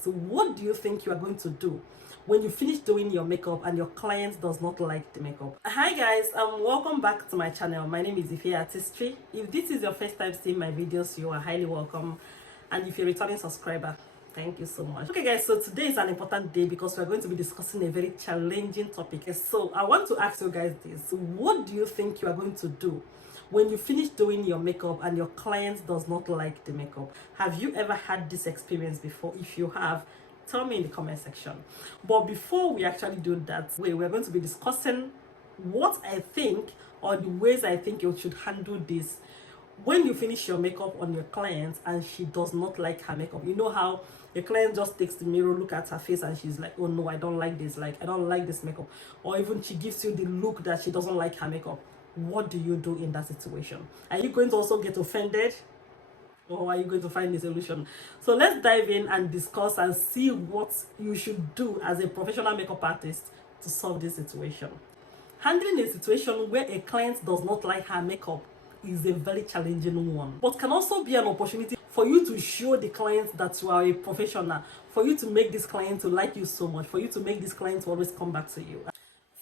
So what do you think you are going to do when you finish doing your makeup and your client does not like the makeup? Hi guys, welcome back to my channel. My name is Ife Artistry. If this is your first time seeing my videos, you are highly welcome. And if you're a returning subscriber, thank you so much. Okay guys, so today is an important day because we're going to be discussing a very challenging topic. So I want to ask you guys this. What do you think you are going to do when you finish doing your makeup and your client does not like the makeup? Have you ever had this experience before? If you have, tell me in the comment section. But before we actually do that, we're going to be discussing what I think, or the ways I think you should handle this when you finish your makeup on your client and she does not like her makeup. You know how your client just takes the mirror, look at her face, and she's like, oh no, I don't like this, like I don't like this makeup. Or even she gives you the look that she doesn't like her makeup. What do you do in that situation? Are you going to also get offended, or are you going to find a solution? So let's dive in and discuss and see what you should do as a professional makeup artist to solve this situation. Handling a situation where a client does not like her makeup is a very challenging one, but can also be an opportunity for you to show the client that you are a professional, for you to make this client to like you so much, for you to make this client to always come back to you.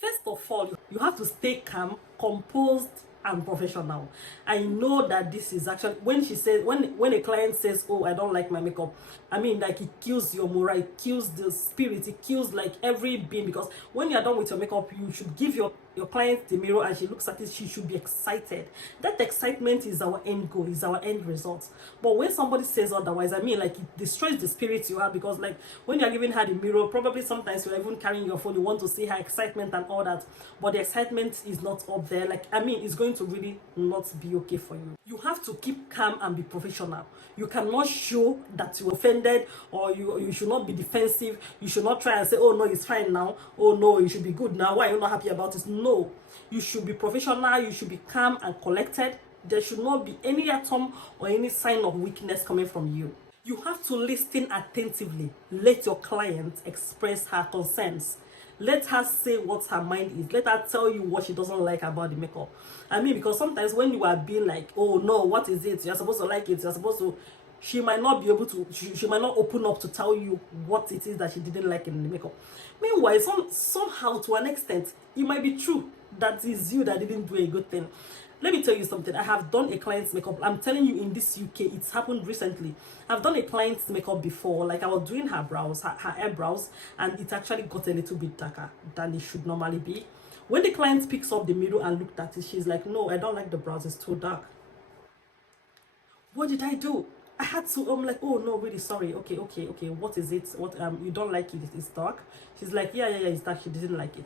First of all, you have to stay calm, composed, and professional. I know that this is actually, when she says, when a client says, oh, I don't like my makeup, I mean, like, it kills your morale, it kills the spirit, it kills like every being, because when you're done with your makeup, you should give your client the mirror and she looks at it, she should be excited. That excitement is our end goal, is our end result. But when somebody says otherwise, I mean, like, it destroys the spirit you have, because like when you're giving her the mirror, probably sometimes you're even carrying your phone, you want to see her excitement and all that, but the excitement is not up there. Like, I mean, it's going to really not be okay for you. You have to keep calm and be professional. You cannot show that you're offended, or you should not be defensive. You should not try and say, oh no, it's fine now, oh no, you should be good now, why are you not happy about it? No, you should be professional, you should be calm and collected. There should not be any atom or any sign of weakness coming from you. You have to listen attentively. Let your client express her concerns. Let her say what her mind is. Let her tell you what she doesn't like about the makeup. I mean, because sometimes when you are being like, oh no, what is it? You're supposed to like it. You're supposed to, she might not be able to, she might not open up to tell you what it is that she didn't like in the makeup. Meanwhile, somehow, to an extent, it might be true that it's you that didn't do a good thing. Let me tell you something. I have done a client's makeup. I'm telling you, in this UK, it's happened recently. I've done a client's makeup before. Like, I was doing her brows, her eyebrows, and it actually got a little bit darker than it should normally be. When the client picks up the mirror and looked at it, she's like, no, I don't like the brows, it's too dark. What did I do? I had to, I'm like, oh no, really sorry. Okay, what is it? What, you don't like it? It's dark? She's like, yeah, it's dark. She didn't like it.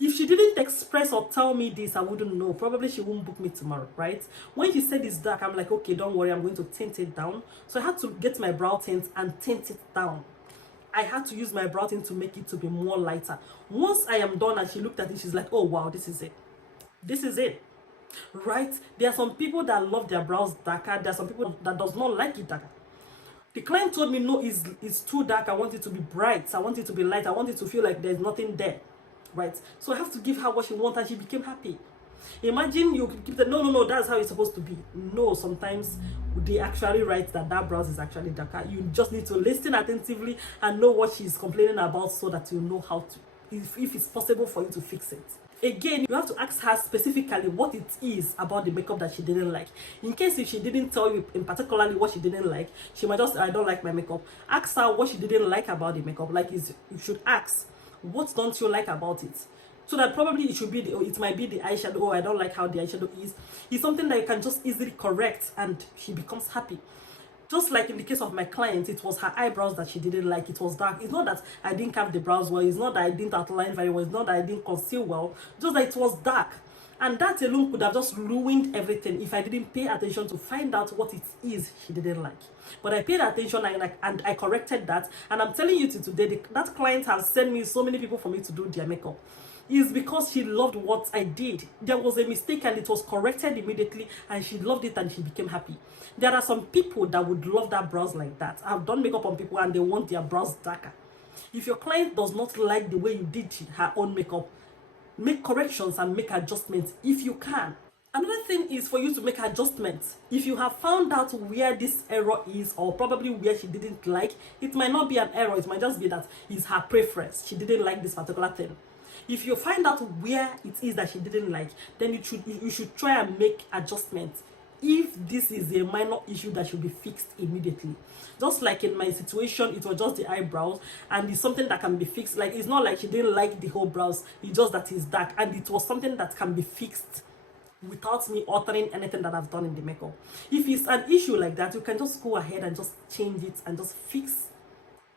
If she didn't express or tell me this, I wouldn't know. Probably she won't book me tomorrow, right? When she said it's dark, I'm like, okay, don't worry, I'm going to tint it down. So I had to get my brow tint and tint it down. I had to use my brow tint to make it to be more lighter. Once I am done and she looked at it, she's like, oh wow, this is it. This is it. Right? There are some people that love their brows darker. There are some people that does not like it darker. The client told me, no, it's too dark. I want it to be bright. I want it to be light. I want it to feel like there's nothing there. Right? So I have to give her what she wants, and she became happy. Imagine you keep the no, that's how it's supposed to be. No, sometimes they actually write that brows is actually darker. You just need to listen attentively and know what she's complaining about, so that you know how to, if it's possible for you to fix it. Again, you have to ask her specifically what it is about the makeup that she didn't like. In case if she didn't tell you in particularly what she didn't like, she might just say, I don't like my makeup. Ask her what she didn't like about the makeup. Like, you should ask, what don't you like about it? So that probably it might be the eyeshadow. Oh, I don't like how the eyeshadow is. It's something that you can just easily correct and she becomes happy. Just like in the case of my client, it was her eyebrows that she didn't like. It was dark. It's not that I didn't carve the brows well. It's not that I didn't outline very well. It's not that I didn't conceal well. Just that it was dark. And that alone could have just ruined everything if I didn't pay attention to find out what it is she didn't like. But I paid attention and I corrected that. And I'm telling you today, that client has sent me so many people for me to do their makeup. Is because she loved what I did. There was a mistake and it was corrected immediately, and she loved it and she became happy. There are some people that would love that brows like that. I've done makeup on people and they want their brows darker. If your client does not like the way you did her own makeup, make corrections and make adjustments if you can. Another thing is for you to make adjustments. If you have found out where this error is, or probably where she didn't like, it might not be an error, it might just be that it's her preference. She didn't like this particular thing. If you find out where it is that she didn't like, then you should try and make adjustments. If this is a minor issue that should be fixed immediately, just like in my situation, it was just the eyebrows, and it's something that can be fixed. Like, it's not like she didn't like the whole brows, it's just that it's dark, and it was something that can be fixed without me altering anything that I've done in the makeup. If it's an issue like that, you can just go ahead and just change it and just fix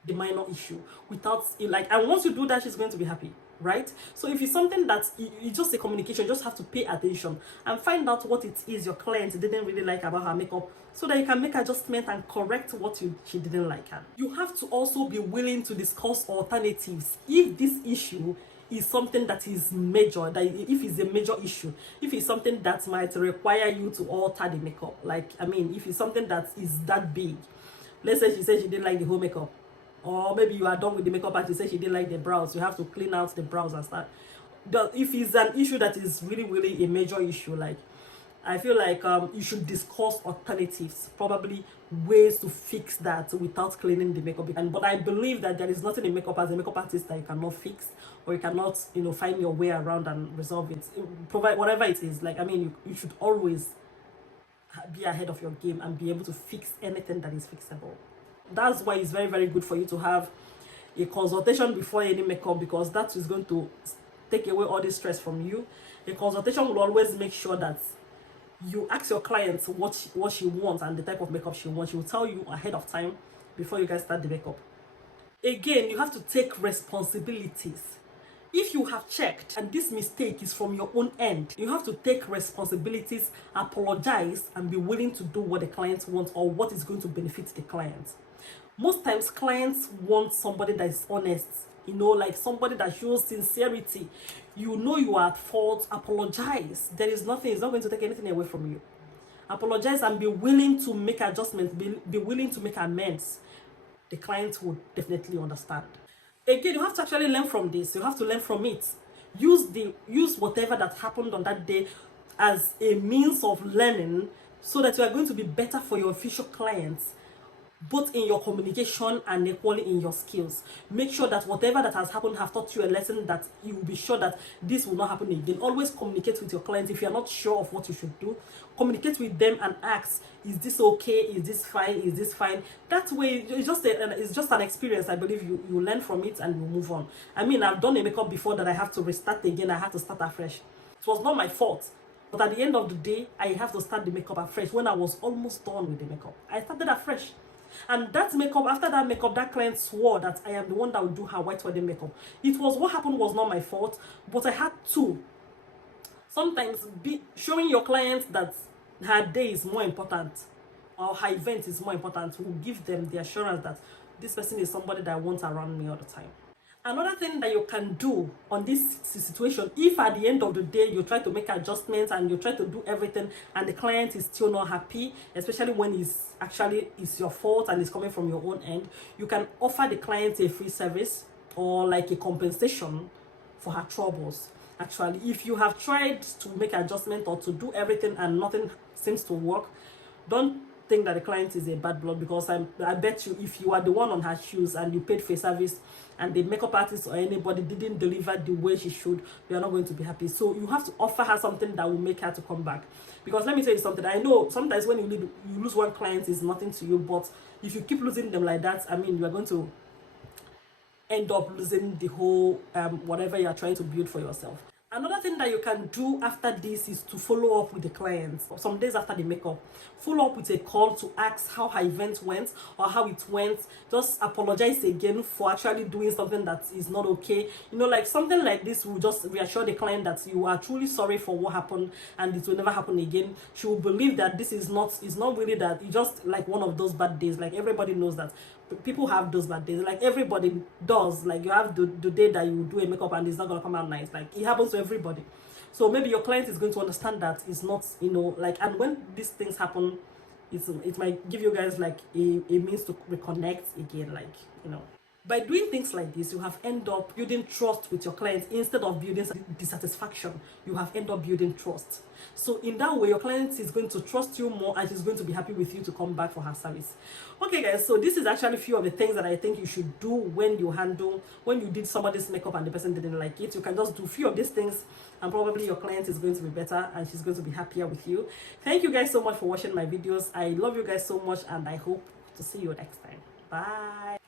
the minor issue without it, like, and once you do that, she's going to be happy, right? So if it's something that it's just a communication, you just have to pay attention and find out what it is your client didn't really like about her makeup, so that you can make adjustment and correct what she didn't like. And you have to also be willing to discuss alternatives if this issue is something that is major, that if it's a major issue, if it's something that might require you to alter the makeup. Like, I mean, if it's something that is that big, let's say she said she didn't like the whole makeup, or maybe you are done with the makeup and she said she didn't like the brows, you have to clean out the brows and start. If it's an issue that is really a major issue, like, I feel like you should discuss alternatives, probably ways to fix that without cleaning the makeup. But I believe that there is nothing in makeup as a makeup artist that you cannot fix, or you cannot, find your way around and resolve it. Provide whatever it is. Like, I mean, you should always be ahead of your game and be able to fix anything that is fixable. That's why it's very good for you to have a consultation before any makeup, because that is going to take away all the stress from you. A consultation will always make sure that you ask your client what she wants and the type of makeup she wants. She will tell you ahead of time before you guys start the makeup. Again, you have to take responsibilities. If you have checked and this mistake is from your own end, you have to take responsibilities, apologize, and be willing to do what the client wants or what is going to benefit the client. Most times clients want somebody that is honest, like somebody that shows sincerity. You are at fault, apologize. There is nothing, it's not going to take anything away from you. Apologize and be willing to make adjustments, be willing to make amends. The client will definitely understand. Again, you have to actually learn from this. You have to learn from it. Use whatever that happened on that day as a means of learning, so that you are going to be better for your future clients, both in your communication and equally in your skills. Make sure that whatever that has happened have taught you a lesson, that you will be sure that this will not happen again. Always communicate with your clients. If you are not sure of what you should do, communicate with them and ask, is this okay? Is this fine? Is this fine? That way, it's just an experience. I believe you learn from it and you move on. I mean, I've done a makeup before that I have to restart again. I have to start afresh. It was not my fault. But at the end of the day, I have to start the makeup afresh. When I was almost done with the makeup, I started afresh. And that makeup, after that makeup, that client swore that I am the one that would do her white wedding makeup. What happened was not my fault, but I had to sometimes be showing your client that her day is more important, or her event is more important, will give them the assurance that this person is somebody that I want around me all the time. Another thing that you can do on this situation, if at the end of the day you try to make adjustments and you try to do everything and the client is still not happy, especially when it's your fault and it's coming from your own end, you can offer the client a free service or like a compensation for her troubles. Actually, if you have tried to make adjustment or to do everything and nothing seems to work, don't think that the client is a bad blood, because I bet you if you are the one on her shoes and you paid for a service and the makeup artist or anybody didn't deliver the way she should, you are not going to be happy. So you have to offer her something that will make her to come back. Because let me tell you something, I know sometimes when you lose one client, is nothing to you, but if you keep losing them like that, I mean, you are going to end up losing the whole whatever you are trying to build for yourself. Another thing that you can do after this is to follow up with the clients. Some days after the makeup, follow up with a call to ask how her event went or how it went. Just apologize again for actually doing something that is not okay. Like something like this will just reassure the client that you are truly sorry for what happened and it will never happen again. She will believe that this is not really that it's just like one of those bad days. Like everybody knows that people have those bad days. Like everybody does. Like you have the day that you do a makeup and it's not gonna come out nice. Like it happens to everybody. So maybe your client is going to understand that it's not, like, and when these things happen, it might give you guys like a means to reconnect again, like, By doing things like this, you have end up building trust with your clients instead of building dissatisfaction. You have end up building trust. So in that way, your client is going to trust you more and she's going to be happy with you to come back for her service. Okay guys, so this is actually a few of the things that I think you should do when you did somebody's makeup and the person didn't like it. You can just do a few of these things and probably your client is going to be better and she's going to be happier with you. Thank you guys so much for watching my videos. I love you guys so much and I hope to see you next time. Bye.